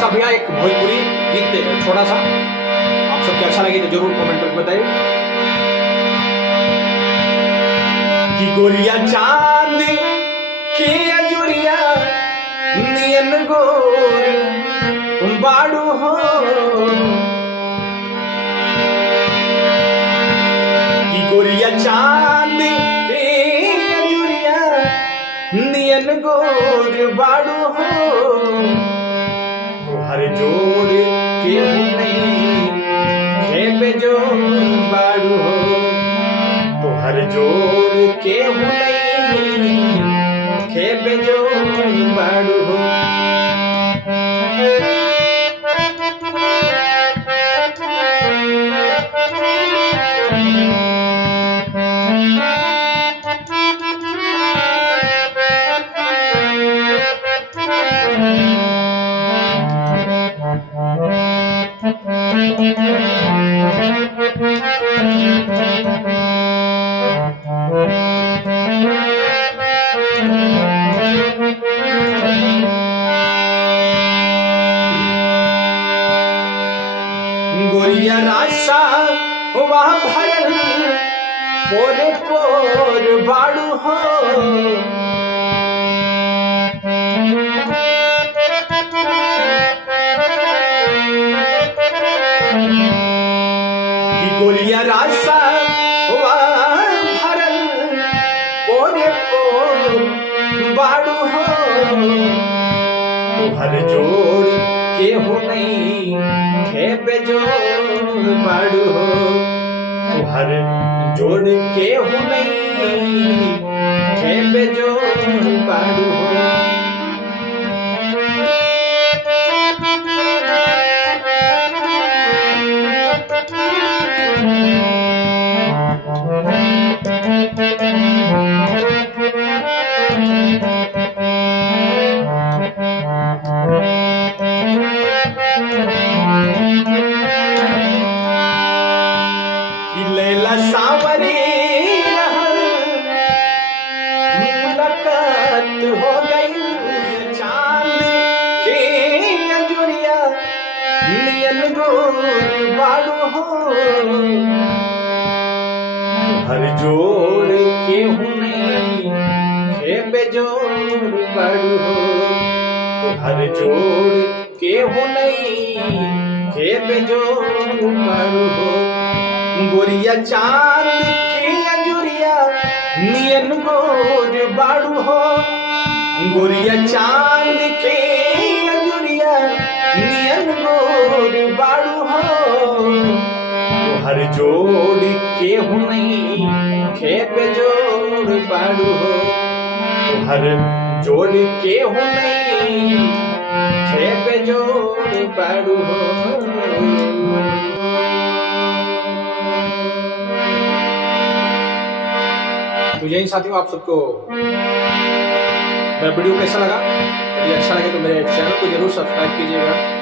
नमस्कार भैया, एक भोजपुरी गीत छोटा सा, आप सबको अच्छा लगे तो जरूर कमेंट करके बताइए। कि गोरिया चांद के अजुरिया नियन गोर तुम बाड़ू हो, कि गोरिया चांद के अजुरिया नियन गोर बाड़ू हो, हर जोड़ के नहीं खेपे जो बाड़ू हो, तो हर जोड़ के नहीं खेपे जो बाड़ू हो। गोरिया रासा वहाँ भरल पोरे पोर बाड़ू हो, कि गोरिया रासा वहाँ भरल पोरे पोर बाड़ू हो, हर जोड़ के हो नहीं खेपे जोड़ बाड़ू हो, हर जोड़ के हो नहीं खेपे जोड़ बाड़ू हो। लैला सावरी मुलाकात हो गई चांद के अजुरिया नियन गोर बाड़ू हो, हर जोड़ के नहीं खेपे जोड़ बाड़ू हो, हर जोड़ के नहीं खेपे जोड़ बाड़ू हो। गोरिया चांद के अजुरिया नियन गोर बाड़ू हो, गोरिया चांद के अजुरिया नियन गोर बाड़ू हो, हर जोड़ के नहीं खेपे जोड़ बाड़ू हो, हर जोड़ के नहीं खेपे जोड़ बाड़ू हो। तो यही साथियों, आप सबको मेरा वीडियो कैसा लगा? यदि अच्छा लगे तो मेरे चैनल को जरूर सब्सक्राइब कीजिएगा।